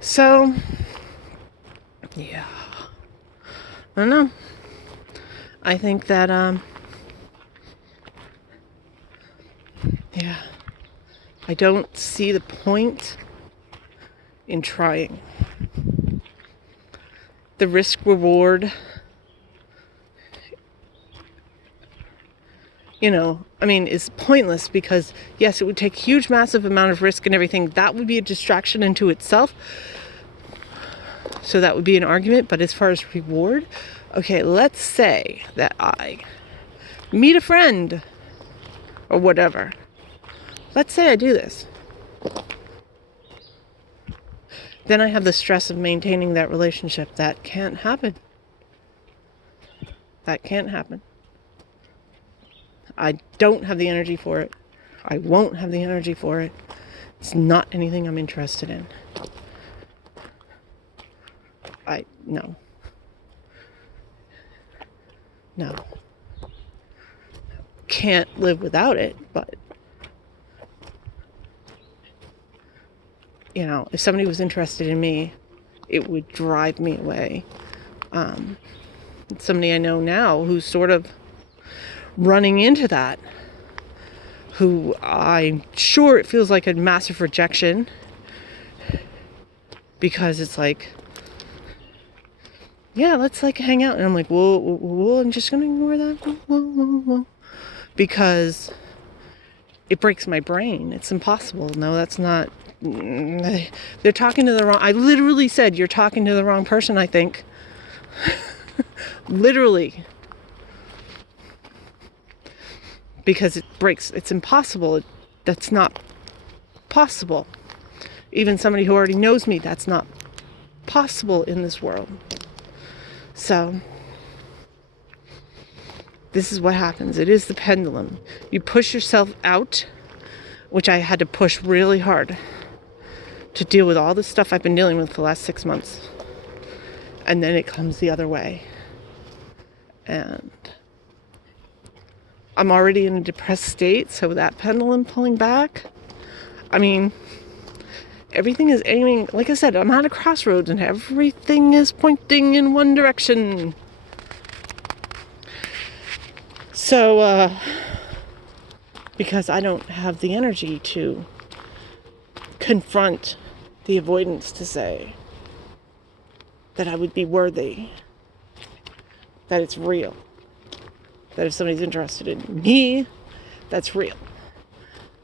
So, yeah. I don't know. I think that, yeah. I don't see the point in trying. The risk reward, is pointless because, yes, it would take a huge, massive amount of risk and everything. That would be a distraction into itself. So that would be an argument. But as far as reward, okay, let's say that I meet a friend or whatever. Let's say I do this. Then I have the stress of maintaining that relationship. That can't happen. That can't happen. I don't have the energy for it. I won't have the energy for it. It's not anything I'm interested in. No. No. Can't live without it, but if somebody was interested in me, it would drive me away. Somebody I know now who's sort of running into that, who I'm sure it feels like a massive rejection because it's like, yeah, let's like hang out. And I'm like, whoa, I'm just going to ignore that. Whoa. Because it breaks my brain. It's impossible. No, that's not. They're talking to the wrong. I literally said, you're talking to the wrong person, I think. Literally. Because it breaks. It's impossible. That's not possible. Even somebody who already knows me, that's not possible in this world. So, this is what happens. It is the pendulum. You push yourself out, which I had to push really hard to deal with all the stuff I've been dealing with for the last 6 months. And then it comes the other way. And I'm already in a depressed state, so that pendulum pulling back, everything is aiming, like I said, I'm at a crossroads and everything is pointing in one direction. So, because I don't have the energy to confront the avoidance, to say that I would be worthy, that it's real, that if somebody's interested in me, that's real.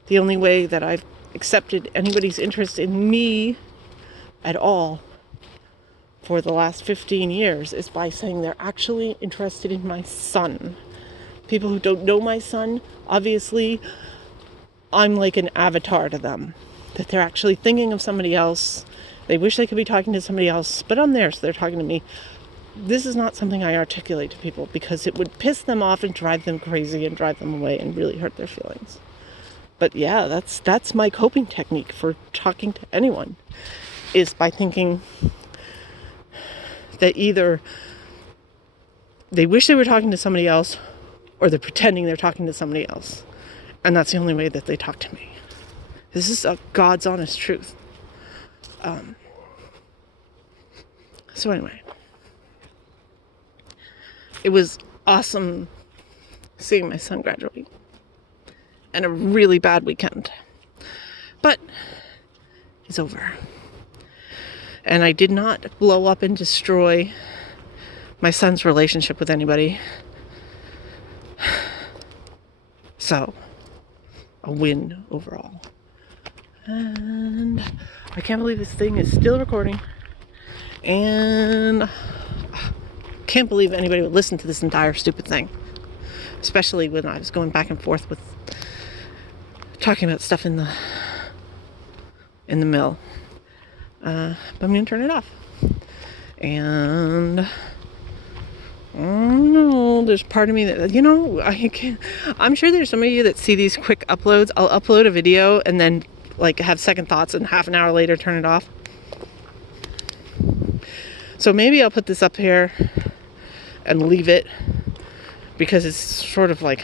The only way that I've accepted anybody's interest in me at all for the last 15 years is by saying they're actually interested in my son. People who don't know my son, obviously, I'm like an avatar to them. That they're actually thinking of somebody else. They wish they could be talking to somebody else, but I'm there, so they're talking to me. This is not something I articulate to people because it would piss them off and drive them crazy and drive them away and really hurt their feelings. But yeah, that's my coping technique for talking to anyone, is by thinking that either they wish they were talking to somebody else or they're pretending they're talking to somebody else. And that's the only way that they talk to me. This is a God's honest truth. So anyway, it was awesome seeing my son graduate. And a really bad weekend. But it's over. And I did not blow up and destroy my son's relationship with anybody. So, a win overall. And I can't believe this thing is still recording. And can't believe anybody would listen to this entire stupid thing. Especially when I was going back and forth with talking about stuff in the mill. But I'm going to turn it off. And I don't know, there's part of me that, I'm sure there's some of you that see these quick uploads. I'll upload a video and then like have second thoughts and half an hour later turn it off. So maybe I'll put this up here and leave it because it's sort of like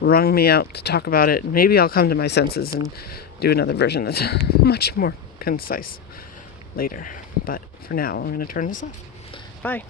wrung me out to talk about it. Maybe I'll come to my senses and do another version that's much more concise. later. But for now, I'm going to turn this off. Bye.